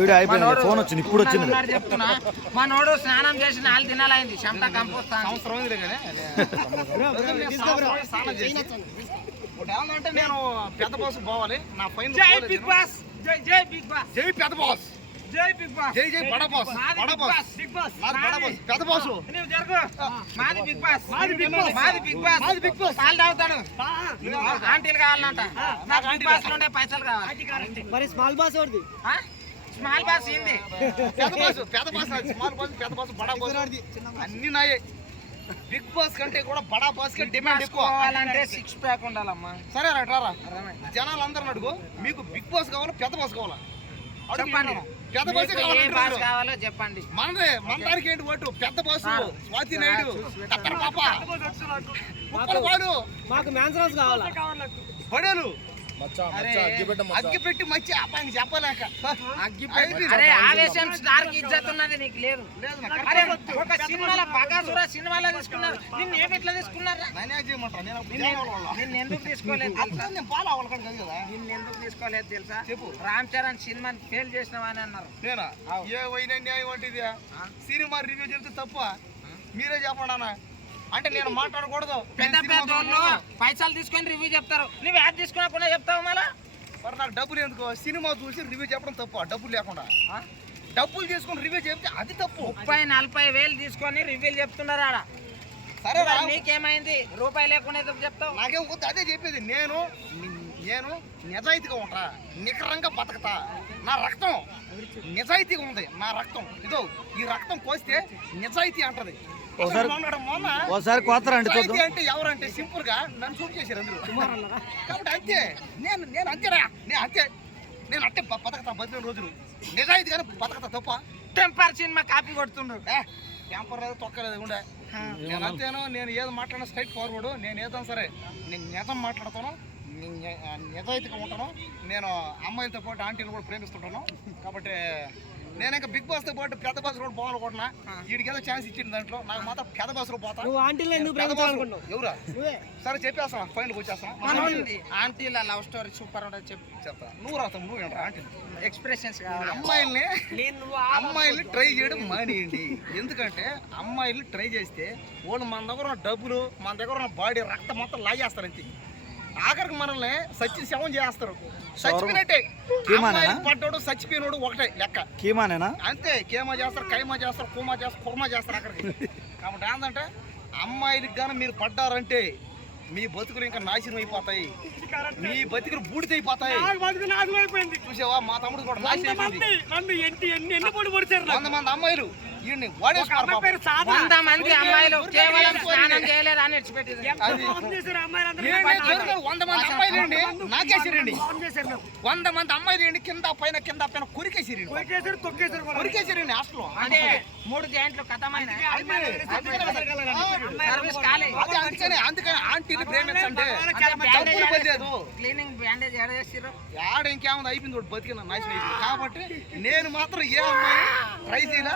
Video అయిపోయింది, phone వచ్చింది ఇప్పుడు వచ్చింది. చెప్తున్నా మనోడు స్నానం చేసి 4 దినాలైంది. చెమట కంపోస్తా అంటే నేను పెద్ద బాస్ పోవాలి నా పైన. జై బిగ్ బాస్, జై జై బిగ్ బాస్, జై పెద్ద బాస్, జై బిగ్ బాస్, జై జై బడా బాస్, బడా బాస్, బిగ్ బాస్, నాది బడా బాస్, పెద్ద బాస్. నువ్వు జరుగు. మాది బిగ్ బాస్, మాది బిగ్ బాస్, మాది బిగ్ బాస్, మాది బిగ్ బాస్. పాలు తాగుతాడు. ఆంటీలు కావాలంట. నాకు బిగ్ బాస్ నుండే పైసలు కావాలి. మరి స్మాల్ బాస్ ఎవరిది? స్మాల్ బాస్ ఏంది? పెద్ద బాస్, పెద్ద బాస్, స్మాల్ బాస్, పెద్ద బాస్, బడా బాస్ అన్ని నాయే. బిగ్ బాస్ కంటే కూడా బడా బాస్ కి డిమాండ్ ఎక్కువ. కావాలంటే 6 ప్యాక్ ఉండాలమ్మా. సరే రారా, జనాలు అందరూ అడుగు, మీకు బిగ్ బాస్ కావాలా పెద్ద బాస్ కావాలా? చెప్పండి. పెద్ద బాస్ ఏ బాస్ కావాలో చెప్పండి. మనదే, మన దానికి ఏంటి ఓటు? పెద్ద బాస్, స్వాతి నాయుడు, తప్పర పాప, ఉప్పల బాలు, మాకు మ్యాన్సరాజ్ కావాలా? బడేలు అగ్గి పెట్టి మచ్చి అబ్బాయికి చెప్పలేక అరే ఆవేశం స్టార్ కి ఇజ్జత్ ఉన్నది, నీకు లేదు. అరే ఒక సినిమాలో బగాసురా సినిమాలో తీసుకున్నారు, నిన్ను ఏమి ఎట్లా తీసుకున్నారు? నిన్ను ఎందుకు తీసుకోలేదు తెలుసా? నిన్ను ఎందుకు తీసుకోలేదు తెలుసా? చెప్పు. రామ్ చరణ్ సినిమాని ఫెయిల్ చేసినావా అని అన్నారు. నేనా? ఏ వైనా న్యాయం వంటిది? సినిమా రివ్యూ చెప్తే తప్ప మీరే చెప్పండి అన్న. అంటే నేను మాట్లాడకూడదు. పెద్ద పెద్ద వాళ్ళు పైసలు తీసుకొని రివ్యూ చెప్తారు, నువ్వు యాడ్ తీసుకున్నా చెప్తావు మళ్ళా. మరి నాకు డబ్బులు ఎందుకు? సినిమా చూసి రివ్యూ చెప్పడం తప్పు, డబ్బులు లేకుండా. డబ్బులు తీసుకొని రివ్యూ చెప్తే అది తప్పు. 30-40 వేలు తీసుకొని రివ్యూలు చెప్తున్నారు ఆడ. సరే నీకేమైంది? రూపాయి లేకుండా ఎందుకు చెప్తావు? నాకేం వద్దు, అదే చెప్పేది. నేను నిజాయితీగా ఉంటా, నికరంగా బతకతా. నా రక్తం నిజాయితీగా ఉంది. నా రక్తం ఇదో, ఈ రక్తం కోస్తే నిజాయితీ అంటది. ఒకసారి కోతరండి చూద్దాం. అంటే ఎవరంటే సింపుల్ గా నన్ను చూపు చేశారు అందరూ. కాబట్టి అంతే, నేను అంతేనా? నేను అంటే బతకతా 15 రోజులు నిజాయితీగానే బతకతా. తప్ప టెంపర్ సినిమా కాపీ కొడుతుండ్రు. టెంపర్ లేదు, తొక్కలేదు ఉండే. నేను అంతేనో, నేను ఏదో మాట్లాడినా స్ట్రైట్ ఫార్వర్డ్. నేను ఏదో సరే నేను నిజం మాట్లాడతాను, నిజాయితీగా ఉంటాను. నేను అమ్మాయిలతో పాటు ఆంటీలు కూడా ప్రేమిస్తుంటాను. కాబట్టి నేను ఇంకా బిగ్ బాస్ తో పాటు పెద్ద బాస్ కూడా పోవాలనుకుంటున్నా. వీడికి ఏదో ఛాన్స్ ఇచ్చింది దాంట్లో, నాకు మాత్రం పెద్ద బాస్ లో పోతా. ఎవరా? సరే చెప్పేస్తా, ఫైనల్కి వచ్చేస్తాను. ఆంటీల లవ్ స్టోరీ సూపర్ ఉంటుంది, చెప్తా. నువ్వు రాస్తావు, నువ్వు ఏంట్రా ఆంటీలు ఎక్స్ప్రెషన్స్ అమ్మాయిల్ని ట్రై చేయడం మానేయండి. ఎందుకంటే అమ్మాయిలు ట్రై చేస్తే వాళ్ళు మన దగ్గర ఉన్న డబ్బులు, మన దగ్గర ఉన్న బాడీ రక్తం మొత్తం లాగేస్తారు. అంతే, ఆఖరికి మనల్ని శవం చేస్తారు. చచ్చిపోయినట్టే. పడ్డాడు చచ్చిపోయినాడు ఒకటే లెక్క. కీమానేనా? అంతే, కేమా చేస్తారు, కైమా చేస్తారు, కుమా చేస్తారు, కుర్మా చేస్తారు అక్కడికి. కాబట్టి ఏంటంటే అమ్మాయిలకి కానీ మీరు పడ్డారంటే మీ బతుకులు ఇంకా నాశనం అయిపోతాయి. మీ బతుకులు బూడిదైపోతాయి. చూసావా, మా తమ్ముడు కూడా నాశనం అయిపోయింది. 100 మంది అమ్మాయిలు 100 మంది అమ్మాయిలు కేవలం స్నానం చేయలేదు అని విడిచిపెట్టింది. 100 మంది అమ్మాయిలు అండి నాకేసిరండి. 100 మంది అమ్మాయిలు అండి కింద పైన కొరికేసిరండి. కొరికేసిరండి హాస్టల్. అంటే 3 జాయింట్లు కథమైన అందుకని ఆంటీని ప్రేమించండి. క్లీనింగ్ బ్యాండేజ్ ఏడ చేసిర్రు? ఆడ ఇంకేముంది, అయిపోయింది బతికిన నాశనం అయిపోయింది. కాబట్టి నేను మాత్రం ఏ అమ్మాయి ట్రై చేయాల,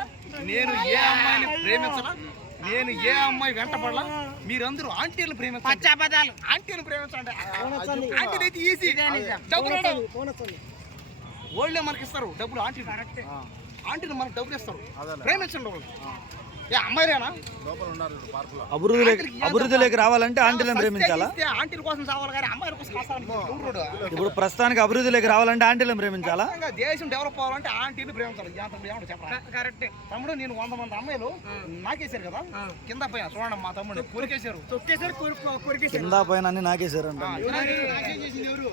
నేను ఏ అమ్మాయిని ప్రేమించలా, నేను ఏ అమ్మాయి వెంటపడలా. మీరందరూ ఆంటీలు ప్రేమించండి, ఆంటీలు ప్రేమించండి. ఆంటీలు అయితే ఈజీ, డబ్బులు ఓళ్ళే మనకి ఇస్తారు డబ్బులు. ఆంటీలు మనకు డబ్బులు ఇస్తారు. ప్రేమించండి వాళ్ళు. అమ్మాయిలేనా? అభివృద్ధిలోకి రావాలంటే ఆంటీలను ప్రేమించాలా? ఆంటీల కోసం చావాలి కానీ అమ్మాయిల కోసం. ఇప్పుడు ప్రస్తుతానికి అభివృద్ధిలోకి రావాలంటే ఆంటీలను ప్రేమించాలా? దేశం డెవలప్ అవ్వాలంటే ఆంటీలు ప్రేమించాలి. కరెక్ట్ తమ్ముడు. నేను 100 మంది అమ్మాయిలు నాకేసారు కదా కింద పైన. చూడండి మా తమ్ముడు కొరికేశారు, కింద పైన అన్ని నాకేసారు. ఎవరు